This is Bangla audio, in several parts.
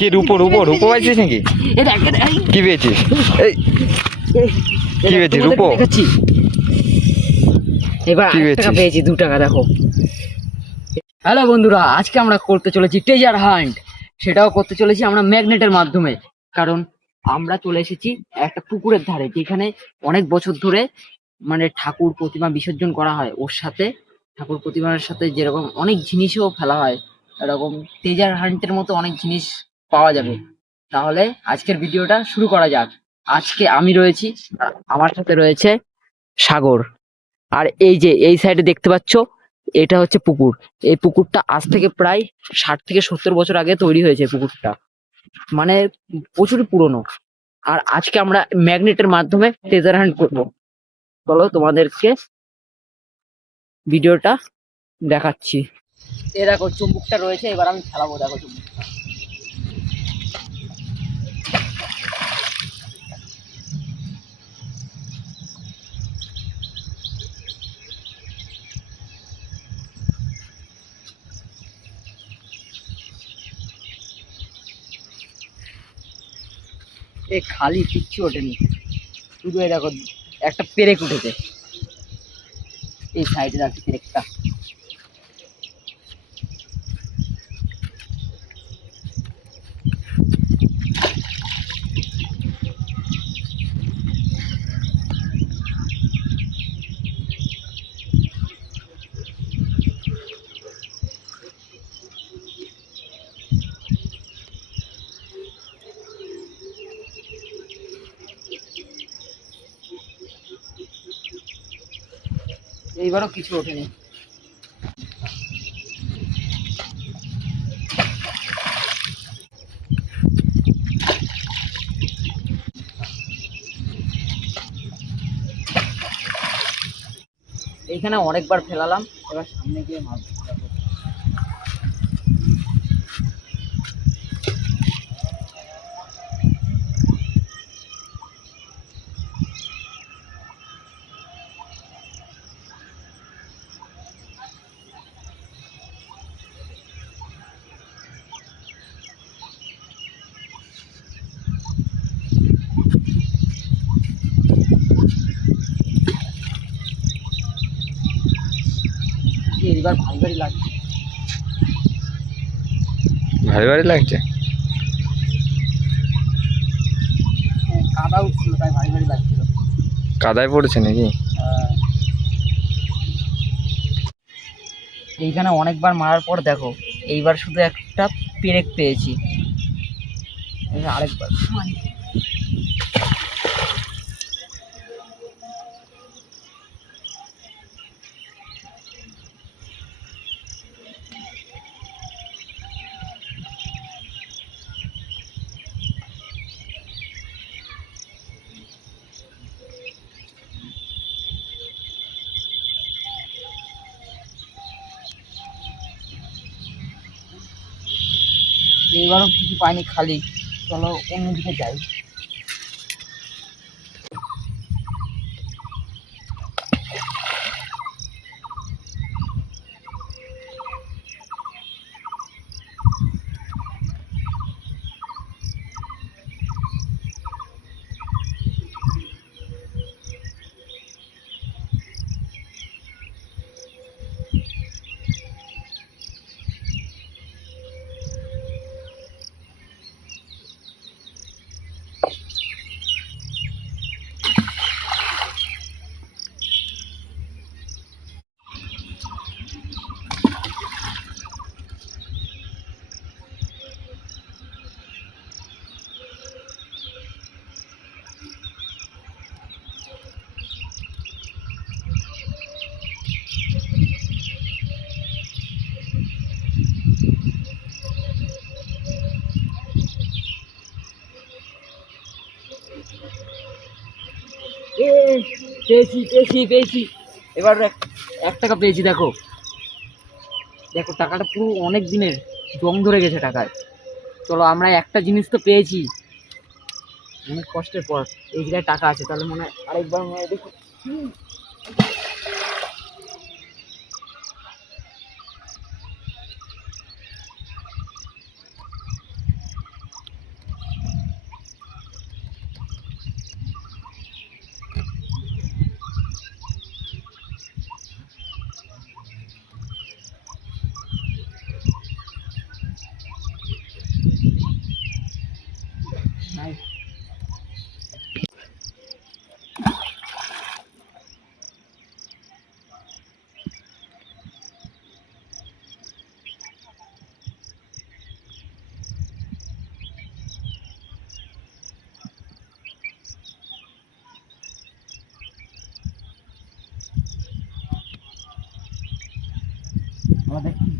কি রূপো রূপো রূপো পাইছিস নাকি? কি পেয়েছিস? এই কি পেয়েছিস? রূপো? এবার কি 1 টাকা পেয়েছিস? পেয়েছি, 2 টাকা। দেখো। হ্যালো বন্ধুরা, আজকে আমরা করতে চলেছি ট্রেজার হান্ট। সেটাও করতে চলেছি আমরা ম্যাগনেটের মাধ্যমে। কারণ আমরা চলে এসেছি একটা পুকুরের ধারে, যেখানে অনেক বছর ধরে মানে ঠাকুর প্রতিমা বিসর্জন করা হয়। ওর সাথে ঠাকুর প্রতিমার সাথে যেরকম অনেক জিনিসও ফেলা হয়, এরকম ট্রেজার হান্টের মতো অনেক জিনিস পাওয়া যাবে। তাহলে আজকের ভিডিওটা শুরু করা যাক। আজকে আমি রয়েছি, আর আমার সাথে রয়েছে সাগর। আর এই যে এই সাইডে দেখতে পাচ্ছ, এটা হচ্ছে পুকুর। এই পুকুরটা আজ থেকে প্রায় 60 থেকে 70 বছর আগে তৈরি হয়েছে পুকুরটা, মানে প্রচুর পুরনো। আর আজকে আমরা ম্যাগনেটের মাধ্যমে ট্রেজার হান্ট করবো। চলো তোমাদেরকে ভিডিওটা দেখাচ্ছি। এ দেখো চুম্বকটা রয়েছে, এবার আমি খেলাবো। দেখো চুম্বকটা, এ খালি কিচ্ছু ওঠেনি, শুধু এই দেখো একটা পেরেক উঠেছে। এই সাইডে দেখো পেরেকটা। এইবারও কিছু ওঠেনি। এইখানে অনেকবার ফেলালাম, এবার সামনে গিয়ে মাছ ধরবো। এইবার ভারী ভারী লাগছে। ভারী ভারী লাগছে? কাদা উঠছিল, তাই ভারী ভারী লাগছিল। কাদায় পড়েছে নাকি? এইখানে অনেকবার মারার পর দেখো, এইবার শুধু একটা পেরেক পেয়েছি। আরেকবার এইবারও কিছু পাইনি, খালি। চলো অন্যদিকে যাই। পেয়েছি পেয়েছি পেয়েছি। এবার 1 টাকা পেয়েছি। দেখো দেখো, টাকাটা পুরো অনেক দিনের জং ধরে গেছে টাকায়। চলো, আমরা একটা জিনিস তো পেয়েছি অনেক কষ্টের পর। এই জায়গায় টাকা আছে, তাহলে মনে হয় আরেকবার মনে দেখো।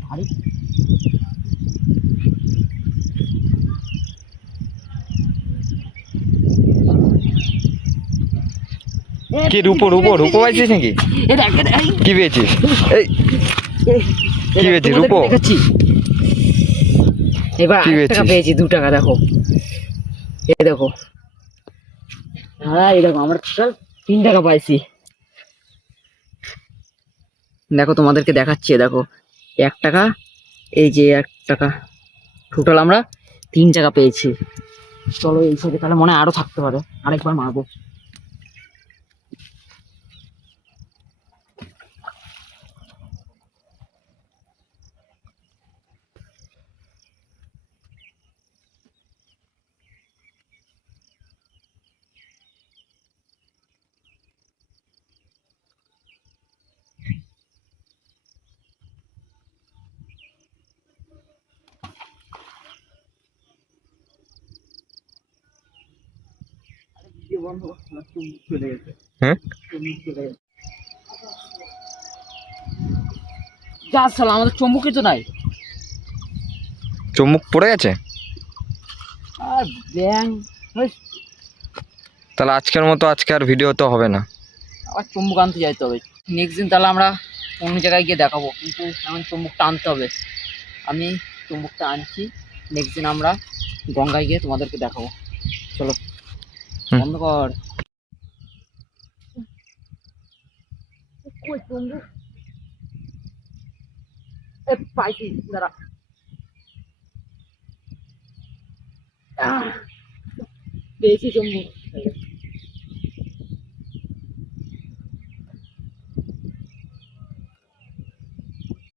ধারে কি রূপো রূপো রূপো পাইছিস নাকি? কি পেয়েছিস? এই কি পেয়েছিস? রূপো? দেখাচ্ছি এবার কি 1 টাকা পেয়েছিস? পেয়েছি, 2 টাকা দেখো, এই দেখো। হ্যাঁ এই দেখো আমরা টোটাল 3 টাকা পাইছি। দেখো তোমাদেরকে দেখাচ্ছি, দেখো 1 টাকা, এই যে 1 টাকা, টোটাল আমরা 3 টাকা পেয়েছি। চলো এই সাইডে তাহলে মনে হয় আরো থাকতে পারে, আরেকবার মারবো। হ্যাঁ যা সালা, আমাদের চম্বুকই তো নাই। চুম্বক পড়ে গেছে? আর ব্যাং, তাহলে আজকের মতো আজকে আর ভিডিও তো হবে না। আবার চম্বুক আনতে যাইতে হবে। নেক্সট দিন তাহলে আমরা অন্য জায়গায় গিয়ে দেখাবো, কিন্তু এখন চম্বুকটা আনতে হবে। আমি চম্বুকটা আনছি, নেক্সট দিন আমরা গঙ্গায় গিয়ে তোমাদেরকে দেখাবো। চলো হুম। বন্ধ কর। কই চম্বুক? পাইছি, দাঁড়া। পেয়েছি চম্বুক।